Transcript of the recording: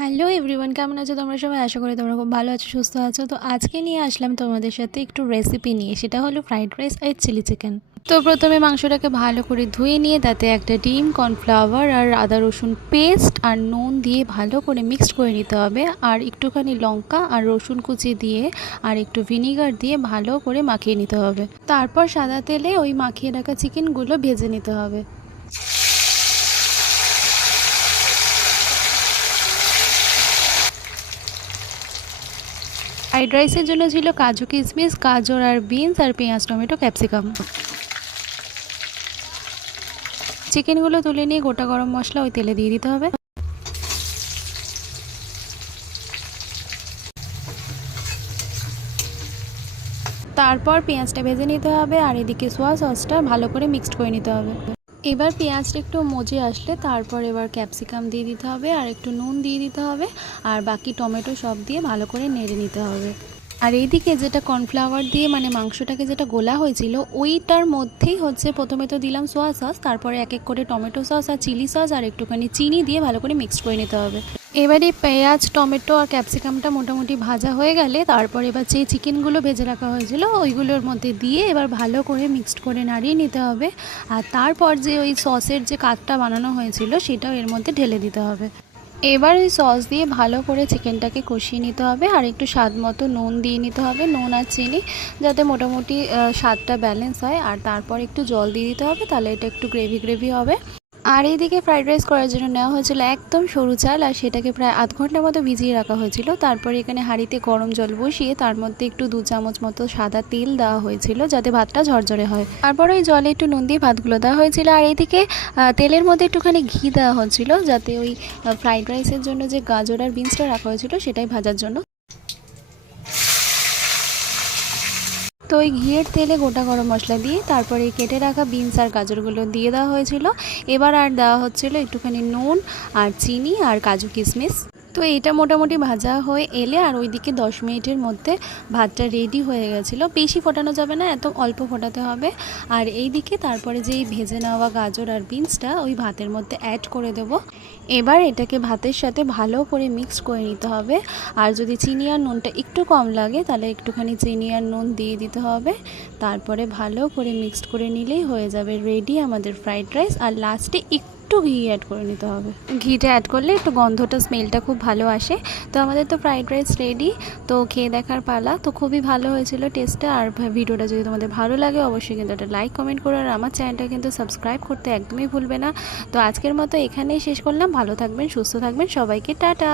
Hello everyone, কেমন আছো তোমরা সবাই? আশা করি তোমরা খুব ভালো আছো, সুস্থ আছো। তো আজকে নিয়ে আসলাম তোমাদের সাথে একটু রেসিপি নিয়ে, সেটা হলো ফ্রাইড রাইস আর চিলি চিকেন। তো প্রথমে মাংসটাকে ভালো করে ধুয়ে নিয়ে তাতে একটা ডিম, কর্নফ্লাওয়ার আর আদা রসুন পেস্ট আর নুন দিয়ে ভালো করে মিক্সড করে নিতে হবে। আর একটুখানি লঙ্কা আর রসুন কুচি দিয়ে আর একটু ভিনিগার দিয়ে ভালো করে মাখিয়ে নিতে হবে। তারপর সাদা তেলে ওই মাখিয়ে রাখা চিকেনগুলো ভেজে নিতে হবে। ফ্রাইড রাইসের জন্য ছিল কাজু কিশমিশ, গাজর আর বিনস আর পেঁয়াজ, টমেটো, ক্যাপসিকাম। চিকেনগুলো তুলে নিয়ে গোটা গরম মশলা ওই তেলে দিয়ে দিতে হবে। তারপর পেঁয়াজটা ভেজে নিতে হবে আর এদিকে সোয়া সসটা ভালো করে মিক্সড করে নিতে হবে। এবার পেঁয়াজটা একটু মজে আসলে তারপর এবার ক্যাপসিকাম দিয়ে দিতে হবে আর একটু নুন দিয়ে দিতে হবে আর বাকি টমেটো সব দিয়ে ভালো করে নেড়ে নিতে হবে। আর এইদিকে যেটা কর্নফ্লাওয়ার দিয়ে মানে মাংসটাকে যেটা গোলা হয়েছিল ওইটার মধ্যেই হচ্ছে প্রথমে তো দিলাম সোয়া সস, তারপরে এক এক করে টমেটো সস আর চিলি সস আর একটুখানি চিনি দিয়ে ভালো করে মিক্সড করে নিতে হবে। এবারে পেঁয়াজ, টমেটো আর ক্যাপসিকামটা মোটামুটি ভাজা হয়ে গেলে তারপর এবার যে চিকেনগুলো ভেজে রাখা হয়েছিল ওইগুলোর মধ্যে দিয়ে এবার ভালো করে মিক্সড করে নাড়িয়ে নিতে হবে। আর তারপর যে ওই সসের যে কাঠটা বানানো হয়েছিল সেটাও এর মধ্যে ঢেলে দিতে হবে। এবার ওই সস দিয়ে ভালো করে চিকেনটাকে কষিয়ে নিতে হবে আর একটু স্বাদ মতো নুন দিয়ে নিতে হবে, নুন আর চিনি, যাতে মোটামুটি স্বাদটা ব্যালেন্স হয়। আর তারপর একটু জল দিয়ে দিতে হবে, তাহলে এটা একটু গ্রেভি গ্রেভি হবে। আর এইদিকে ফ্রাইড রাইস করার জন্য নেওয়া হয়েছিল একদম সরু চাল আর সেটাকে প্রায় আধ ঘন্টার মতো ভিজিয়ে রাখা হয়েছিল। তারপরে এখানে হাঁড়িতে গরম জল বসিয়ে তার মধ্যে একটু 2 চামচ মতো সাদা তেল দেওয়া হয়েছিল যাতে ভাতটা ঝরঝরে হয়। তারপর ওই জলে একটু নুন দিয়ে ভাতগুলো দেওয়া হয়েছিল আর এইদিকে তেলের মধ্যে একটুখানি ঘি দেওয়া হচ্ছিল যাতে ওই ফ্রাইড রাইসের জন্য যে গাজর আর বিনসটা রাখা হয়েছিল সেটাই ভাজার জন্য। তো ওই ঘিয়ের তেলে গোটা গরম মশলা দিয়ে তারপরে কেটে রাখা বিনস আর গাজরগুলো দিয়ে দেওয়া হয়েছিল। এবার আর দেওয়া হচ্ছিল একটুখানি নুন আর চিনি আর কাজু কিশমিশ। তো এটা মোটামুটি ভাজা হয়ে এলে আর ওইদিকে 10 মিনিটের মধ্যে ভাতটা রেডি হয়ে গেছিলো। বেশি ফোটানো যাবে না, এত অল্প ফোটাতে হবে। আর এই দিকে তারপরে যেই ভেজে নেওয়া গাজর আর বিনসটা ওই ভাতের মধ্যে অ্যাড করে দেব। এবার এটাকে ভাতের সাথে ভালো করে মিক্স করে নিতে হবে। আর যদি চিনি আর নুনটা একটু কম লাগে তাহলে একটুখানি চিনি আর নুন দিয়ে দিতে হবে। তারপরে ভালো করে মিক্সড করে নিলেই হয়ে যাবে রেডি আমাদের ফ্রাইড রাইস। আর লাস্টে একটু ঘি অ্যাড করে নিতে হবে, ঘিটা অ্যাড করলে একটু গন্ধটা, স্মেলটা খুব ভালো আসে। তো আমাদের তো ফ্রাইড রাইস রেডি, তো খেয়ে দেখার পালা। তো খুবই ভালো হয়েছিল টেস্টটা। আর ভিডিওটা যদি তোমাদের ভালো লাগে অবশ্যই কিন্তু একটা লাইক কমেন্ট করো আর আমার চ্যানেলটা কিন্তু সাবস্ক্রাইব করতে একদমই ভুলবে না। তো আজকের মতো এখানেই শেষ করলাম। ভালো থাকবেন, সুস্থ থাকবেন, সবাইকে টাটা।